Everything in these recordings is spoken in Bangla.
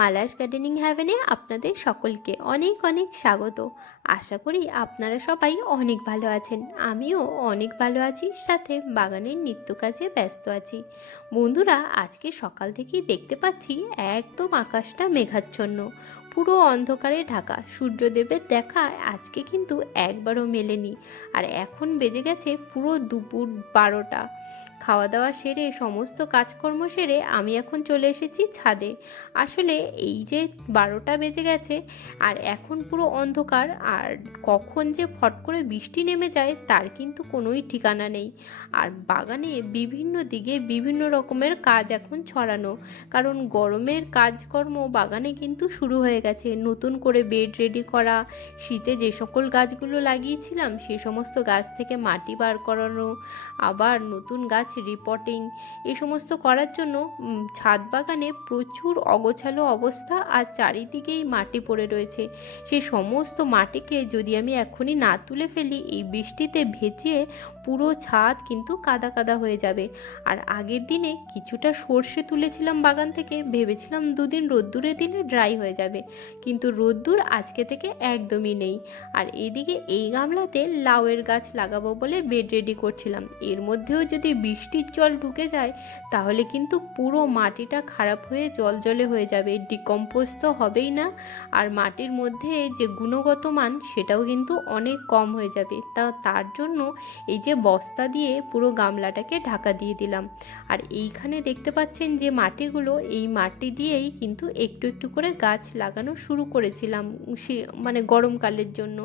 মালাস গার্ডেনিং হ্যাভেনে আপনাদের সকলকে অনেক অনেক স্বাগত। আশা করি আপনারা সবাই অনেক ভালো আছেন। আমিও অনেক ভালো আছি, সাথে বাগানের নিত্য কাজে ব্যস্ত আছি। বন্ধুরা, আজকে সকাল থেকেই দেখতে পাচ্ছি একদম আকাশটা মেঘাচ্ছন্ন। পুরো অন্ধকারে ঢাকা। সূর্যদেবের দেখা আজকে কিন্তু একবারও মেলেনি। আর এখন বেজে গেছে পুরো দুপুর বারোটা। খাওয়া দাওয়া সেরে, সমস্ত কাজকর্ম সেরে আমি এখন চলে এসেছি ছাদে। আসলে এই যে বারোটা বেজে গেছে আর এখন পুরো অন্ধকার আর কখন যে ফট করে বৃষ্টি নেমে যায় তার কিন্তু কোনোই ঠিকানা নেই। আর বাগানে বিভিন্ন দিকে বিভিন্ন রকমের কাজ এখন ছড়ানো, কারণ গরমের কাজকর্ম বাগানে কিন্তু শুরু হয়ে গেছে। নতুন করে বেড রেডি করা, শীতে যে সকল গাছগুলো লাগিয়েছিলাম সে সমস্ত গাছ থেকে মাটি বার করানো, আবার নতুন গাছ রিপোর্টিং এই সমস্ত করার জন্য ছাদ বাগানে প্রচুর অগোছালো অবস্থা আর চারিদিকেই মাটি পড়ে রয়েছে। সেই সমস্ত মাটিকে যদি আমি এখনই না তুলে ফেলি, এই বৃষ্টিতে ভেজিয়ে পুরো ছাদ কিন্তু কাদা কাদা হয়ে যাবে। আর আগের দিনে কিছুটা সর্ষে তুলেছিলাম বাগান থেকে, ভেবেছিলাম দুদিন রোদ্দুরে দিলে ড্রাই হয়ে যাবে। কিন্তু রোদ্দুর আজকে থেকে একদমই নেই। আর এদিকে এই গামলাতে লাউয়ের গাছ লাগাবো বলে বেড রেডি করছিলাম। এর মধ্যেও যদি বৃষ্টির জল ঢুকে যায়, তাহলে কিন্তু পুরো মাটিটা খারাপ হয়ে জল জলে হয়ে যাবে। ডিকম্পোজ তো হবেই না। আর মাটির মধ্যে যে গুণগত মান, সেটাও কিন্তু অনেক কম হয়ে যাবে। তা, তার জন্য এই যে বস্তা দিয়ে পুরো গামলাটাকে ঢাকা দিয়ে দিলাম। আর এইখানে দেখতে পাচ্ছেন যে মাটিগুলো, এই মাটি দিয়েই কিন্তু একটু একটু করে গাছ লাগানো শুরু করেছিলাম মানে গরমকালের জন্য।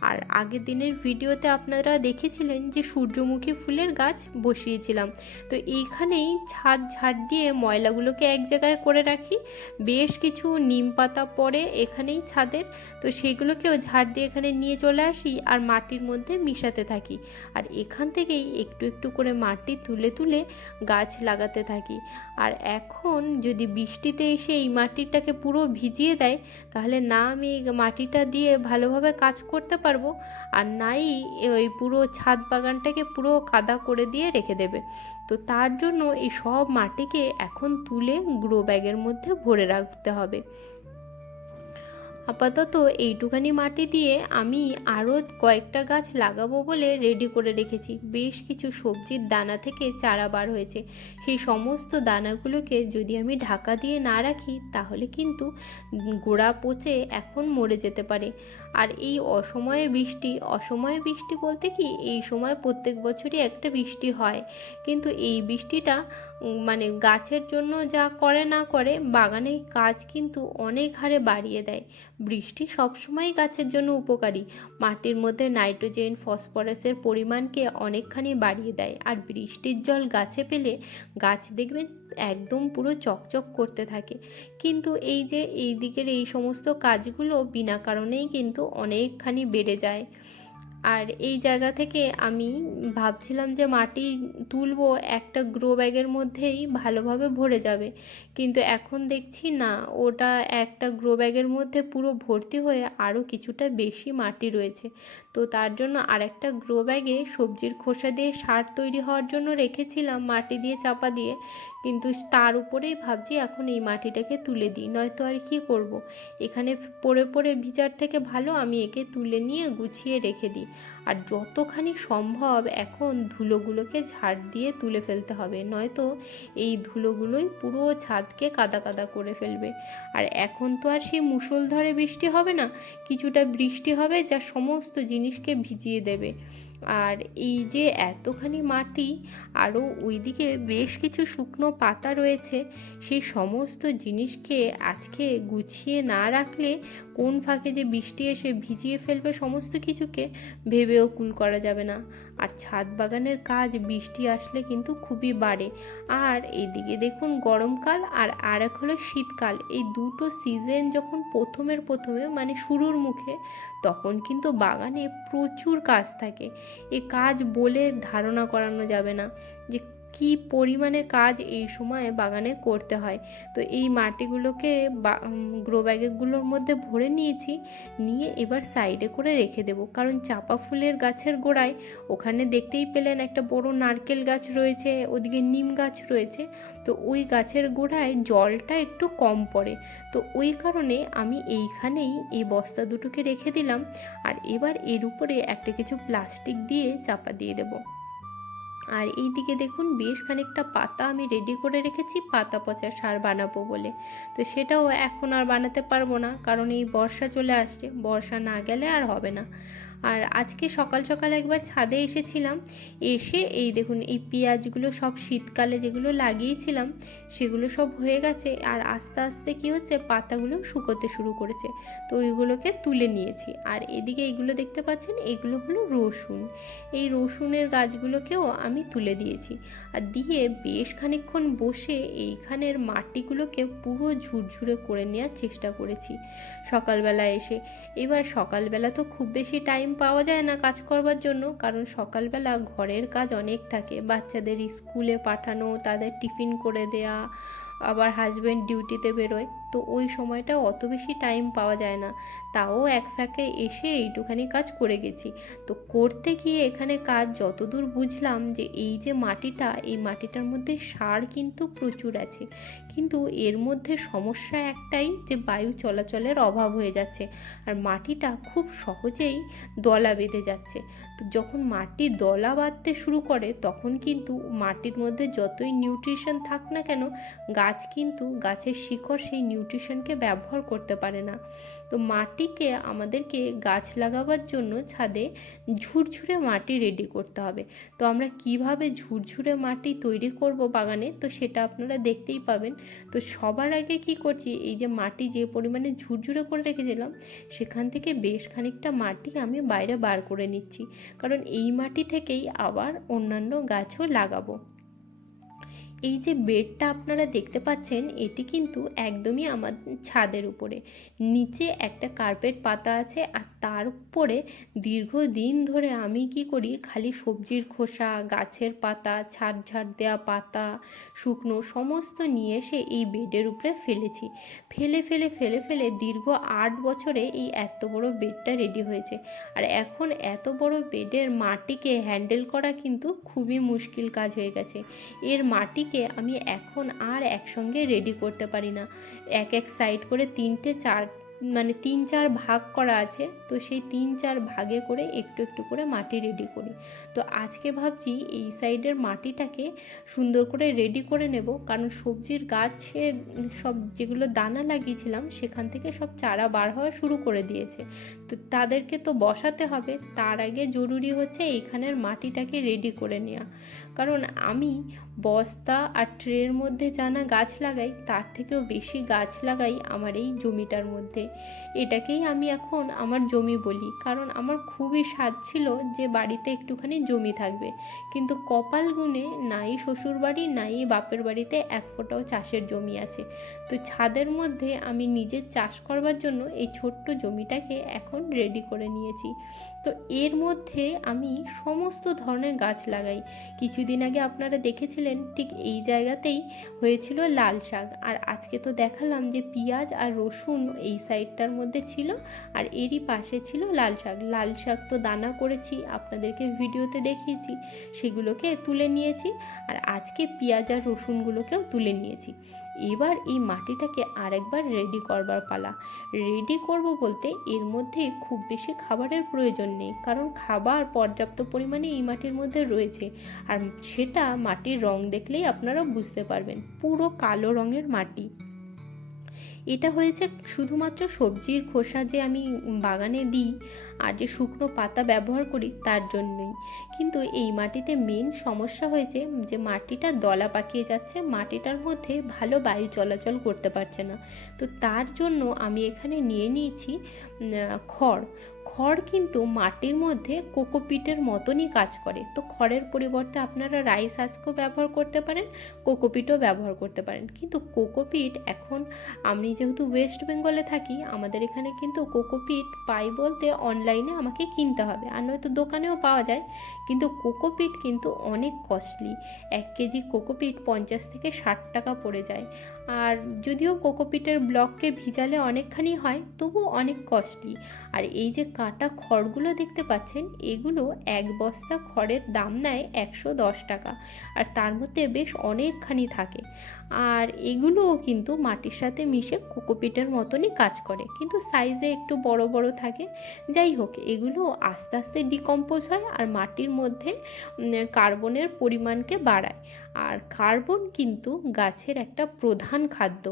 আর আগের দিনের ভিডিওতে আপনারা দেখেছিলেন যে সূর্যমুখী ফুলের গাছ বসিয়েছিলাম। তো এইখানেই ছাদ ঝাড় দিয়ে ময়লাগুলোকে এক জায়গায় করে রাখি। বেশ কিছু নিম পাতা পড়ে এখানেই ছাদের। তো সেগুলোকেও ঝাড় দিয়ে এখানে নিয়ে চলে আসি আর মাটির মধ্যে মিশাতে থাকি। আর এখান থেকেই একটু একটু করে মাটি তুলে তুলে গাছ লাগাতে থাকি। আর এখন যদি বৃষ্টিতে এসে এই মাটিটাকে পুরো ভিজিয়ে দেয়, তাহলে না আমি মাটিটা দিয়ে ভালোভাবে কাজ করতে পারব। আর নাই ওই পুরো ছাদ বাগানটাকে পুরো কাদা করে দিয়ে রেখে দেবে। তো তার জন্য এই সব মাটিকে এখন তুলে গ্রো ব্যাগের মধ্যে ভরে রাখতে হবে। আপাতত এইটুখানি মাটি দিয়ে আমি আরও কয়েকটা গাছ লাগাবো বলে রেডি করে রেখেছি। বেশ কিছু সবজির দানা থেকে চারা বার হয়েছে। সেই সমস্ত দানাগুলোকে যদি আমি ঢাকা দিয়ে না রাখি, তাহলে কিন্তু গোড়া পচে এখন মরে যেতে পারে। আর এই অসময়ে বৃষ্টি অসময়ে বৃষ্টি বলতে কি, এই সময় প্রত্যেক বছরই একটা বৃষ্টি হয়। কিন্তু এই বৃষ্টিটা মানে গাছের জন্য যা করে না করে, বাগানে কাজ কিন্তু অনেক হারে বাড়িয়ে দেয়। বৃষ্টি সবসময় গাছের জন্য উপকারী। মাটির মধ্যে নাইট্রোজেন, ফসফরাসের পরিমাণকে অনেকখানি বাড়িয়ে দেয়। আর বৃষ্টির জল গাছে পেলে গাছ দেখবেন একদম পুরো চকচক করতে থাকে। কিন্তু এই যে, এই দিকের এই সমস্ত কাজগুলো বিনা কারণেই কিন্তু অনেকখানি বেড়ে যায়। আর এই জায়গা থেকে আমি ভাবছিলাম যে মাটি তুলবো একটা গ্রো ব্যাগের মধ্যেই ভালোভাবে ভরে যাবে। কিন্তু এখন দেখছি না, ওটা একটা গ্রো ব্যাগের মধ্যে পুরো ভর্তি হয়ে আরও কিছুটা বেশি মাটি রয়েছে। তো তার জন্য আরেকটা গ্রো ব্যাগে সবজির খোসা দিয়ে সার তৈরি হওয়ার জন্য রেখেছিলাম মাটি দিয়ে চাপা দিয়ে। কিন্তু তার উপরেই ভাবছি এখন এই মাটিটাকে তুলে দিই, নয়তো আর কি করব। এখানে পড়ে পড়ে ভিজার থেকে ভালো, আমি একে তুলে নিয়ে গুছিয়ে রেখে দিই। আর যতখানি সম্ভব এখন ধুলোগুলোকে ঝাড় দিয়ে তুলে ফেলতে হবে, নয়তো এই ধুলোগুলোই পুরো ছাদকে কাদা কাদা করে ফেলবে। আর এখন তো আর সেই মুষলধারে বৃষ্টি হবে না, কিছুটা বৃষ্টি হবে যা সমস্ত জিনিসকে ভিজিয়ে দেবে। আর এই যে এতখানি মাটি আরও ওইদিকে বেশ কিছু শুকনো পাতা রয়েছে সেই সমস্ত জিনিসকে আজকে গুছিয়ে না রাখলে কোন ফাঁকে যে বৃষ্টি এসে ভিজিয়ে ফেলবে সমস্ত কিছুকে ভেবেও কুল করা যাবে না। আর ছাদ বাগানের কাজ বৃষ্টি আসলে কিন্তু খুবই বাড়ে। আর এদিকে দেখুন গরমকাল, আর আর এক হলো শীতকাল। এই দুটো সিজন যখন প্রথমের প্রথমে মানে শুরুর মুখে তখন কিন্তু বাগানে প্রচুর কাজ থাকে। এ কাজ বলে ধারণা করানো যাবে না যে কি পরিমাণে কাজ এই সময় বাগানে করতে হয়? তো এই মাটিগুলোকে গ্রো ব্যাগেরগুলোর মধ্যে ভরে নিয়েছি, নিয়ে এবার সাইডে করে রেখে দেবো। কারণ চাপা ফুলের গাছের গোড়ায় ওখানে দেখতেই পেলেন একটা বড় নারকেল গাছ রয়েছে, ওদিকে নিম গাছ রয়েছে। তো ওই গাছের গোড়ায় জলটা একটু কম পড়ে। তো ওই কারণে আমি এইখানেই এই বস্তা দুটোকে রেখে দিলাম। আর এবার এর উপরে একটা কিছু প্লাস্টিক দিয়ে চাপা দিয়ে দেবো। আর এই দিকে দেখুন বেশ খানিকটা পাতা আমি রেডি করে রেখেছি, পাতা পচা সার বানাবো বলে। তো সেটাও এখন আর বানাতে পারব না, কারণ এই বর্ষা চলে আসছে, বর্ষা না গেলে আর হবে না। আর আজকে সকাল সকাল একবার ছাদে এসেছিলাম। এসে এই দেখুন, এই পেঁয়াজগুলো সব শীতকালে যেগুলো লাগিয়েছিলাম, সেগুলো সব হয়ে গেছে। আর আস্তে আস্তে কি হচ্ছে, পাতাগুলো শুকোতে শুরু করেছে। তো ওইগুলোকে তুলে নিয়েছি। আর এদিকে এইগুলো দেখতে পাচ্ছেন, এগুলো হলো রসুন। এই রসুনের গাছগুলোকেও আমি তুলে দিয়েছি। আর দিয়ে বেশ খানিকক্ষণ বসে এইখানের মাটিগুলোকে পুরো ঝুরঝুরে করে নেওয়ার চেষ্টা করেছি। সকালবেলা এসে, এবার সকালবেলা তো খুব বেশি টাইম পাওয়া যায় না কাজ করবার জন্য, কারণ সকালবেলা ঘরের কাজ অনেক থাকে। বাচ্চাদের স্কুলে পাঠানো, তাদের টিফিন করে দেয়া, আবার হাজব্যান্ড ডিউটিতে বেরোয়। তো ওই সময়টা অত বেশি টাইম পাওয়া যায় না। তাও এক ফাঁকে এসে এইটুখানি কাজ করে গেছি। তো করতে গিয়ে এখানে কাজ যতদূর বুঝলাম যে এই যে মাটিটা, এই মাটিটার মধ্যে সার কিন্তু প্রচুর আছে। কিন্তু এর মধ্যে সমস্যা একটাই যে বায়ু চলাচলের অভাব হয়ে যাচ্ছে আর মাটিটা খুব সহজেই দলা বেঁধে যাচ্ছে। তো যখন মাটি দলা বাঁধতে শুরু করে তখন কিন্তু মাটির মধ্যে যতই নিউট্রিশন থাক না কেন, গাছ কিন্তু গাছের শিকড় সেই নিউট্রিশনকে ব্যবহার করতে পারে না। তো মাটিকে আমাদেরকে গাছ লাগাবার জন্য ছাদে ঝুরঝুরে মাটি রেডি করতে হবে। তো আমরা কীভাবে ঝুরঝুরে মাটি তৈরি করব বাগানে? তো সেটা আপনারা দেখতেই পাবেন। তো সবার আগে কি করছি, এই যে মাটি যে পরিমাণে ঝুরঝুরে করে রেখেছিলাম, সেখান থেকে বেশ খানিকটা মাটি আমি বাইরে বার করে নিচ্ছি। কারণ এই মাটি থেকেই আবার অন্যান্য গাছও লাগাবো। এই যে বেডটা আপনারা দেখতে পাচ্ছেন, এটি কিন্তু একদমই আমার ছাদের উপরে। নিচে একটা কার্পেট পাতা আছে আর তার উপরে দীর্ঘদিন ধরে আমি কি করি, খালি সবজির খোসা, গাছের পাতা ছাট ঝাড় দেওয়া পাতা, শুকনো সমস্ত নিয়ে এসে এই বেডের উপরে ফেলেছি। ফেলে ফেলে ফেলে ফেলে দীর্ঘ আট বছরে এই এত বড় বেডটা রেডি হয়েছে। আর এখন এত বড় বেডের মাটিকে হ্যান্ডেল করা কিন্তু খুবই মুশকিল কাজ হয়ে গেছে। এর মাটি মাটিকে আমি এখন আর একসঙ্গে রেডি করতে পারি না। এক এক সাইড করে তিনটে চার মানে তিন চার ভাগ করা আছে, তো সেই তিন চার ভাগে করে একটু একটু করে মাটি রেডি করি। তো আজকে ভাবছি এই সাইডের মাটিটাকে সুন্দর করে রেডি করে নেব, কারণ সবজির গাছে সব যেগুলো দানা লাগিয়েছিলাম, সেখান থেকে সব চারা বার হওয়া শুরু করে দিয়েছে। তো তাদেরকে তো বসাতে হবে, তার আগে জরুরি হচ্ছে এইখানের মাটিটাকে রেডি করে নেওয়া কারণ আমি বস্তা আর ট্রের মধ্যে জানা গাছ লাগাই, তার থেকেও বেশি গাছ লাগাই আমার এই জমিটার মধ্যে। এটাকেই আমি এখন আমার জমি বলি। কারণ আমার খুবই স্বাদ ছিল যে বাড়িতে একটুখানি জমি থাকবে। কিন্তু কপাল গুনে নাই শ্বশুর বাড়ি, নাই বাপের বাড়িতে এক ফোঁটাও চাষের জমি আছে। তো ছাদের মধ্যে আমি নিজের চাষ করবার জন্য এই ছোট্ট জমিটাকে এখন রেডি করে নিয়েছি। তো এর মধ্যে আমি সমস্ত ধরনের গাছ লাগাই। কিছুদিন আগে আপনারা দেখেছিলেন, ঠিক এই জায়গাতেই হয়েছিল লাল শাক। আর আজকে তো দেখালাম যে পেঁয়াজ আর রসুন এই সাইডটার মধ্যে ছিল আর এরই পাশে ছিল লাল শাক। লাল শাক তো দানা করেছি, আপনাদেরকে ভিডিওতে দেখিয়েছি, সেগুলোকে তুলে নিয়েছি। আর আজকে পেঁয়াজ আর রসুনগুলোকেও তুলে নিয়েছি। এবার এই মাটিটাকে আরেকবার রেডি করবার পালা। রেডি করব বলতে এর মধ্যে খুব বেশি খাবারের প্রয়োজন নেই, কারণ খাবার পর্যাপ্ত পরিমাণে এই মাটির মধ্যে রয়েছে। আর সেটা মাটির রং দেখলেই আপনারা বুঝতে পারবেন, পুরো কালো রঙের মাটি। এটা হয়েছে শুধুমাত্র সবজির খোসা যে আমি বাগানে দিই আর যে শুকনো পাতা ব্যবহার করি তার জন্যই। কিন্তু এই মাটিতে মেন সমস্যা হয়েছে যে মাটিটা দলা পাকিয়ে যাচ্ছে, মাটিটার মধ্যে ভালো বায়ু চলাচল করতে পারছে না। তো তার জন্য আমি এখানে নিয়ে নিয়েছি খড়। খড় কিন্তু মাটির মধ্যে কোকোপিটের মতনই কাজ করে। তো খড়ের পরিবর্তে আপনারা রাইস হাস্কও ব্যবহার করতে পারেন, কোকোপিটও ব্যবহার করতে পারেন। কিন্তু কোকোপিট এখন, আমি যেহেতু ওয়েস্ট বেঙ্গলে থাকি, আমাদের এখানে কিন্তু কোকোপিট পাই বলতে অনলাইনে আমাকে কিনতে হবে। আর নয়তো দোকানেও পাওয়া যায়। কিন্তু কোকোপিট কিন্তু অনেক কস্টলি এক কেজি কোকোপিট পঞ্চাশ থেকে ষাট টাকা পড়ে যায়। আর যদিও কোকোপিটের ব্লককে ভিজালে অনেকখানি হয় তবু অনেক কস্টলি। আর এই যে কাটা খড়গুলো দেখতে পাচ্ছেন, এগুলো এক বস্তা খড়ের দাম নেয় একশো দশ টাকা, আর তার মধ্যে বেশ অনেকখানি থাকে। আর এগুলোও কিন্তু মাটির সাথে মিশে কোকোপিটের মতনই কাজ করে, কিন্তু সাইজে একটু বড় বড় থাকে। যাই হোক, এগুলো আস্তে আস্তে ডিকম্পোজ হয় আর মাটির মধ্যে কার্বনের পরিমাণকে বাড়ায়। আর কার্বন কিন্তু গাছের একটা প্রধান খাদ্য।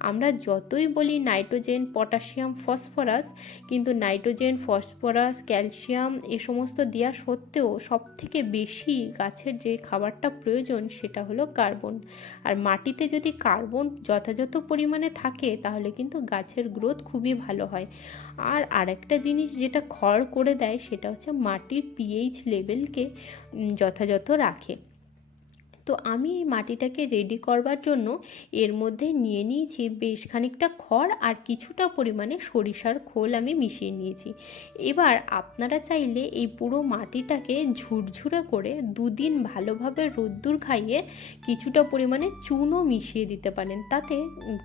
আমরা যতই বলি নাইট্রোজেন, পটাশিয়াম, ফসফরাস, কিন্তু নাইট্রোজেন, ফসফরাস, ক্যালসিয়াম এ সমস্ত দেওয়া সত্ত্বেও সবথেকে বেশি গাছের যে খাবারটা প্রয়োজন সেটা হলো কার্বন। আর মাটিতে যদি কার্বন যথাযথ পরিমাণে থাকে তাহলে কিন্তু গাছের গ্রোথ খুবই ভালো হয়। আর আরেকটা জিনিস যেটা খড় করে দেয় সেটা হচ্ছে মাটির পিএইচ লেভেলকে যথাযথ রাখে। তো আমি এই মাটিটাকে রেডি করবার জন্য এর মধ্যে নিয়ে নিয়েছি বেশ খানিকটা খড় আর কিছুটা পরিমাণে সরিষার খোল আমি মিশিয়ে নিয়েছি। এবার আপনারা চাইলে এই পুরো মাটিটাকে ঝুরঝুরে করে দুদিন ভালোভাবে রোদ্দুর খাইয়ে কিছুটা পরিমাণে চুনও মিশিয়ে দিতে পারেন। তাতে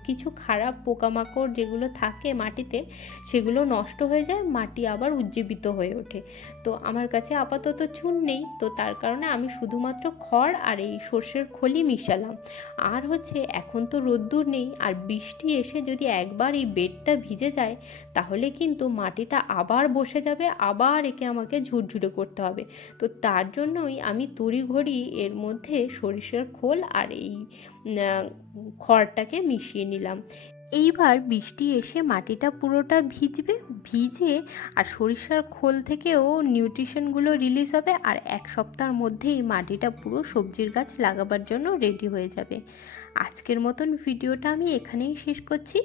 কিছু খারাপ পোকামাকড় যেগুলো থাকে মাটিতে, সেগুলো নষ্ট হয়ে যায়, মাটি আবার উজ্জীবিত হয়ে ওঠে। তো আমার কাছে আপাতত চুন নেই, তো তার কারণে আমি শুধুমাত্র খড় আর এই সর্ষের খলি মিশালাম। আর হচ্ছে এখন তো রোদ্দুর নেই, আর বৃষ্টি এসে যদি একবার এই বেডটা ভিজে যায়, তাহলে কিন্তু মাটিটা আবার বসে যাবে, আবার একে আমাকে ঝুরঝুরে করতে হবে। তো তার জন্যই আমি তড়িঘড়ি এর মধ্যে সরিষার খোল আর এই খড়টাকে মিশিয়ে নিলাম। এইবার বৃষ্টি এসে মাটিটা পুরোটা ভিজবে, ভিজে আর সরিষার খোল থেকেও নিউট্রিশনগুলো রিলিজ হবে আর এক সপ্তাহের মধ্যেই মাটিটা পুরো সবজির গাছ লাগাবার জন্য রেডি হয়ে যাবে। আজকের মতন ভিডিওটা আমি এখানেই শেষ করছি।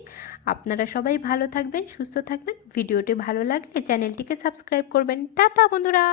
আপনারা সবাই ভালো থাকবেন, সুস্থ থাকবেন। ভিডিওটি ভালো লাগলে চ্যানেলটিকে সাবস্ক্রাইব করবেন। টাটা বন্ধুরা!